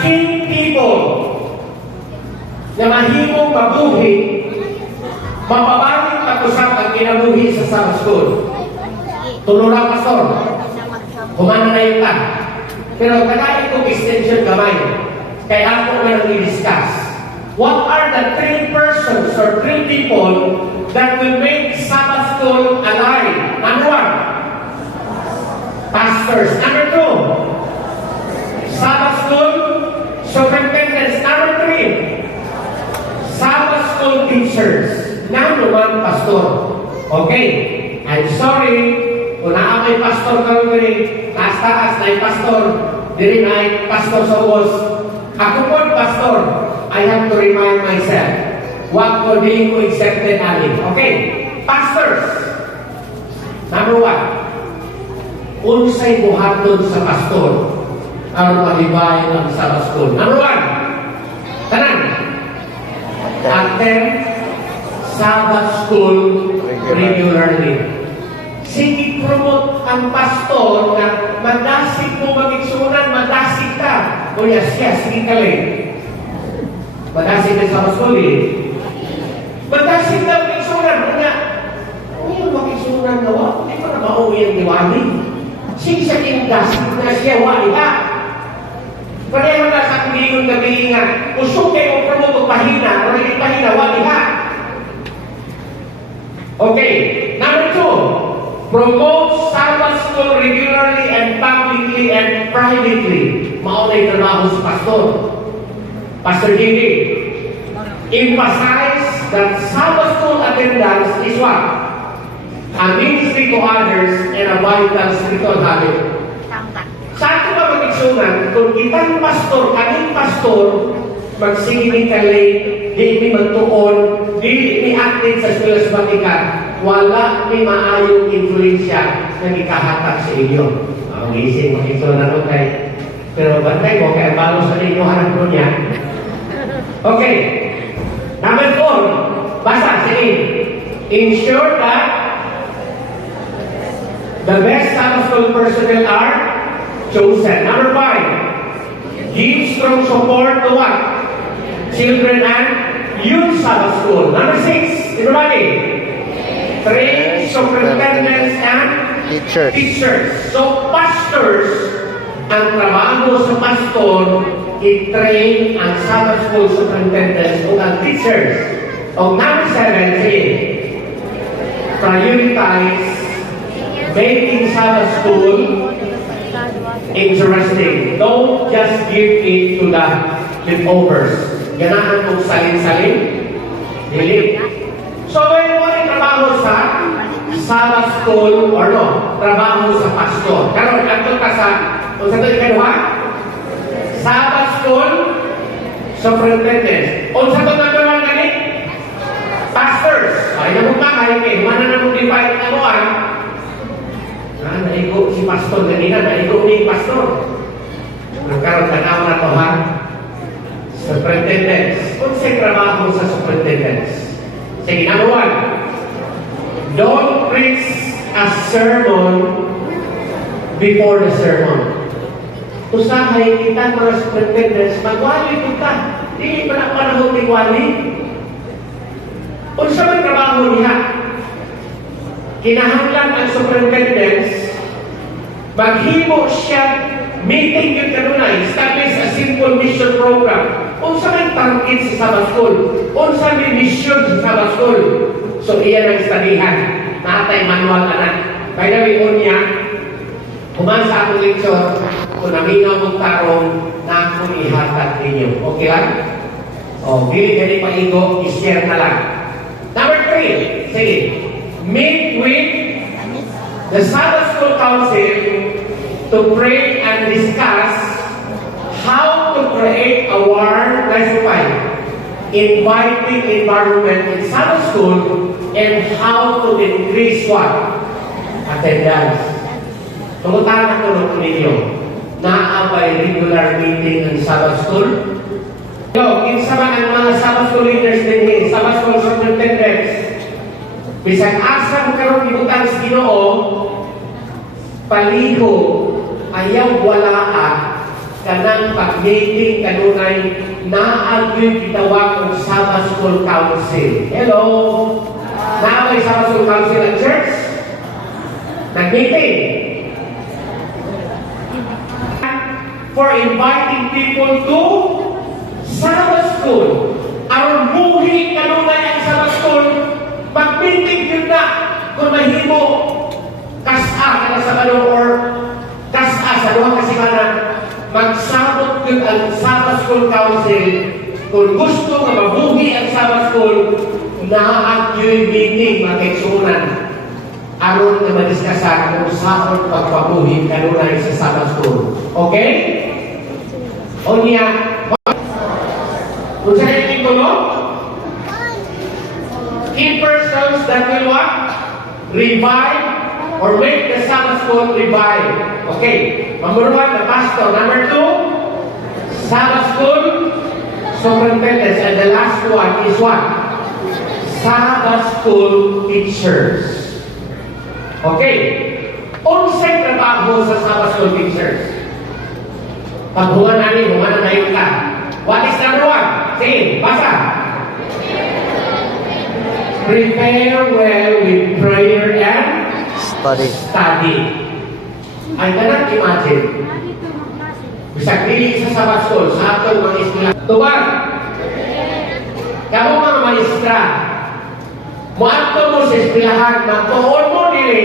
king people na mahimong mabuhi, mapabalik pag-usap ang kinabuhi sa Sabbath School. Tulura, pastor. Kumana na yung tan. Pero kanain kong extension kamay. Kaya ako na nag-discuss. What are the 3 persons or 3 people that will make Sabbath School alive? Number 1, pastors. Number 2, Sabbath School superintendents. Number 3, Sabbath School teachers. Number 1, pastor. Okay, I'm sorry kung naamay pastor karon diri, taas-taas na yung pastor, diri na yung pastor sa uos. Ako po, pastor, I have to remind myself, what ko din ko accepted namin. Okay, pastors. Number 1, unsay buhaton sa pastor aron malibayan ang Sabbath School. Number 1, tanan, attend Sabbath School regularly. Sige, promote ang pastor na madasig mo magigsunan, madasig ka. O yes, sige ka lang. Madasig ka sa Sabbath School eh. Madasig ka magigsunan. Kanya, ano yung magigsunan na wa? Hindi ko na mauwi ang diwali. Sige sa kindasig na siya, wali ka. Pareho na sa kumingon gabi nga, usok kayo promote o pahina, o hindi pahina, wali ka. Okay, number 2, promote Sabbath School regularly and publicly and privately. Maunay trabaho sa pastor. Pastor Gigi, emphasize that Sabbath School attendance is what? A ministry to others and a vital spiritual habit. Sa ato ba mag-igsunan, kung itang pastor, kaming pastor, magsigili kalay, di mi magtuon, di mi active sa eskwela sabatikan, wala may maayong influensya na ikahatag sa inyo. Ang isip, mag-igsunan na kay, pero bantay mo, kaya balo sa inyo, hanap ko niya. Okay. Number 4, basa, sige. Ensure that the best Sabbath School personnel are chosen. Number 5, give strong support to what? Children and youth Sabbath School. Number 6, everybody, train superintendents and teachers. So, pastors, ang trabaho sa pastor, i-train ang Sabbath School superintendents o ang teachers. O number 7, sige, prioritize making Sabbath School interesting. Don't just give it to the leftovers. Ganahan kong salin-salin. Dili. So, when mo rin trabaho sa Sabbath School or no, trabaho sa pastor. Karon ato ka sa, kung sa ito ikaduha, Sabbath School superintendent. Kung sa ito number 1 gani, pastors. Ay, namumakahay kayo. Mana namumulipay ang amuan. Naigo si pastor ganina, naigo ni pastor. Nagkaroon na na to ha. Superintendents. Kung sa'y trabaho sa superintendents. Sige, number 1. Don't preach a sermon before the sermon. Usahay kita mga superintendents, magwali kita. Hindi pa na panahon ni wali. Kung sa may trabaho niya, kinahanglan ang superintendents, maghimo siya, meeting yung kanunay, establish a simple mission program. Kung sa may target sa Sabbath School, kung sa may mission sa Sabbath School. So, iyan ang studihan. Natay manual anak. By the way, unya, kuman sa akong lecture, kung naminaw mong tarong, na akong ihatag ninyo. Okay lang? O, gili-gili paigo, i-share na lang. Number 3, sige. Meet with the Sabbath School Council to pray and discuss how to create a warm, inviting environment in Sabbath School and how to increase what? Attendance. Tungutahan ako ng ninyo. Naabay regular meeting ng Sabbath School. So, kinsa man ang mga Sabbath School leaders din, Sabbath School superintendents, bisag asa mo karon gibutan sa Ginoo, paliho ayaw walaa kanang pag-meeting kanunay naagyoy gitawag og Sabbath School Council. Hello! Naamay Sabbath School Council at church? Nag-meeting. For inviting people to Sabbath School. Aron muhi kanunay ang Sabbath School, mag-meeting yun na kung mahimo kas-a ka sa balong or kas-a sa duha ka semana, magsabot yun ang Sabbath School Council. Kung gusto nga mabuhi ang Sabbath School, naat yun meeting magkaigsunan. Aron na madiskasan kung saan pagpabuhin kanunay sa Sabbath School. Okay? O niya, kung saan yung titulo? Key persons that will what? Revive or make the Sabbath School revive. Okay. Number one, the pastor. Number two, Sabbath School superintendents. And the last one is what? Sabbath School teachers. Okay. Unsay trabaho sa Sabbath School teachers? Paghuman namin, human na yun ka. What is number one? Sige, basa. Prepare well with prayer and study. Ay, kanang imagine. Bisag dili sa Sabbath School, sa atong mga eskwela. Tubag. Kamu mga maestra, muadto mo sa eskwelahan, magtuon mo dili.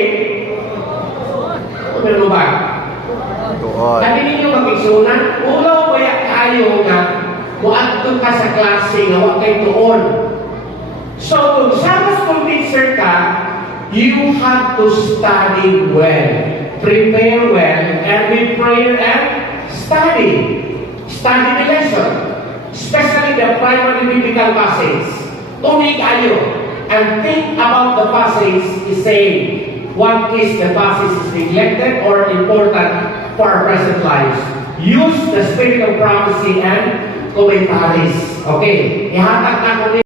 Ano ba? Dali ninyo mag-igsunan, ulaw kaya kayo nga muadto ka sa klase nga huwag kayo tuon. So, kung Sabbath School teacher ka, you have to study well, prepare well, and with prayer and study. Study the lesson, especially the primary biblical passage. Tunig kayo and think about the passage is saying. What is the passage is neglected or important for our present lives? Use the spirit of prophecy and commentaries. Okay, ihatag na ko